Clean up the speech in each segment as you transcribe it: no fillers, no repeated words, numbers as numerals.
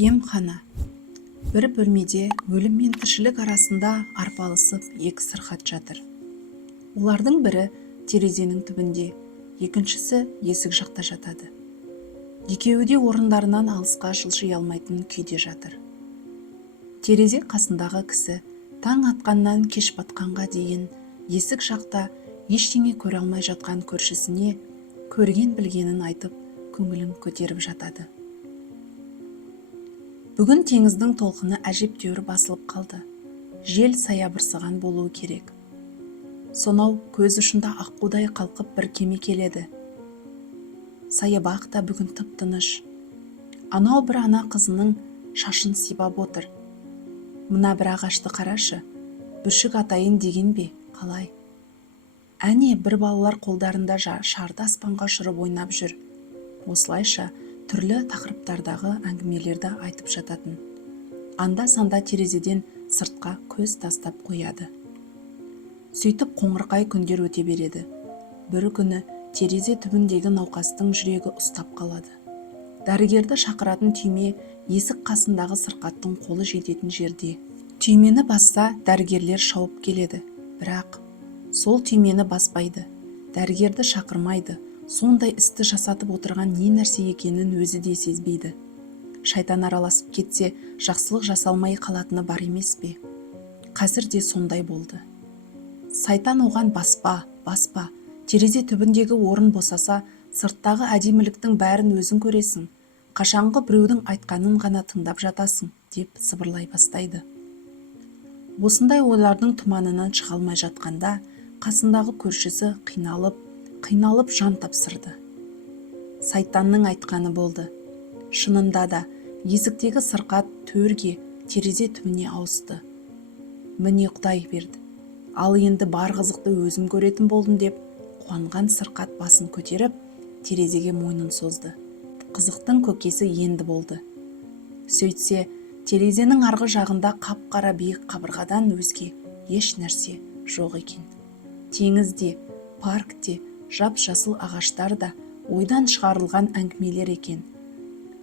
Емхана. Бір бөлмеде өлім мен тіршілік арасында арпалысып екі сырқат жатыр. Олардың бірі терезенің түбінде, екіншісі есік жақта жатады. Екеуі де орындарынан алысқа жылжи алмайтын күйде жатыр. Терезе қасындағы кісі таң атқаннан кеш батқанға дейін есік жақта ештеңе көре алмай жатқан көршісіне көрген білгенін айтып, көңілін көтеріп жатады. Бүгін теңіздің толқыны әжептәуір басылып қалды. Жел саябырсыған болуы керек. Сонау көз ұшында аққудай қалқып бір кеме келеді. Саябақ та бүгін тып-тыныш. Анау бір ана қызының шашын сипап отыр. Мына бір ағашты қарашы, бүршік атайын деген бе, қалай? Әне бір балалар қолдарында шарды аспанға ұшырып ойнап жүр. Осылайша түрлі тақырыптардағы әңгімелерді айтып жататын. Анда-санда терезеден сыртқа көз тастап қояды. Сөйтіп қоңырқай күндер өте береді. Бір күні терезе түбіндегі науқастың жүрегі ұстап қалады. Дәрігерді шақыратын түйме есік қасындағы сырқаттың қолы жететін жерде. Түймені басса, дәрігерлер шауып келеді. Бірақ сол түймені баспайды. Дәрігерді шақырмайды. Сондай істі жасатып отырған не нәрсе екенін өзі де сезбейді. Шайтан араласып кетсе, жақсылық жасалмай қалатыны бар емес пе? Қазір де сондай болды. Сайтан оған баспа, терезе түбіндегі орын босаса, сырттағы әдеміліктің бәрін өзің көресің. Қашанғы біреудің айтқанын ғана тыңдап жатасың, деп сыбырлай бастайды. Осындай ойлардың тұманынан шыға алмай жатқанда, қасындағы көршісі қиналып жан тапсырды. Сайтанның айтқаны болды. Шынында да есіктегі сырқат төрге, терезе түбіне ауысты. Міне Құдай берді. Ал енді бар қызықты өзім көретін болдым деп, қуанған сырқат басын көтеріп, терезеге мойнын созды. Қызықтың көкесі енді болды. Сөйтсе, терезенің арғы жағында қап-қара биік қабырғадан өзге еш нәрсе жоқ екен. Теңізде, паркте, жап-жасыл ағаштар да ойдан шығарылған әңгімелер екен.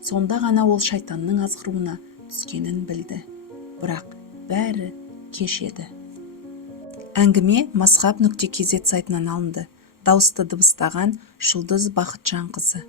Сонда ғана ол шайтанның азғыруына түскенін білді. Бірақ бәрі кеш еді. Әңгіме Масхаб.kz сайтынан алынды. Дауысты дыбыстаған Жұлдыз Бақытжанқызы.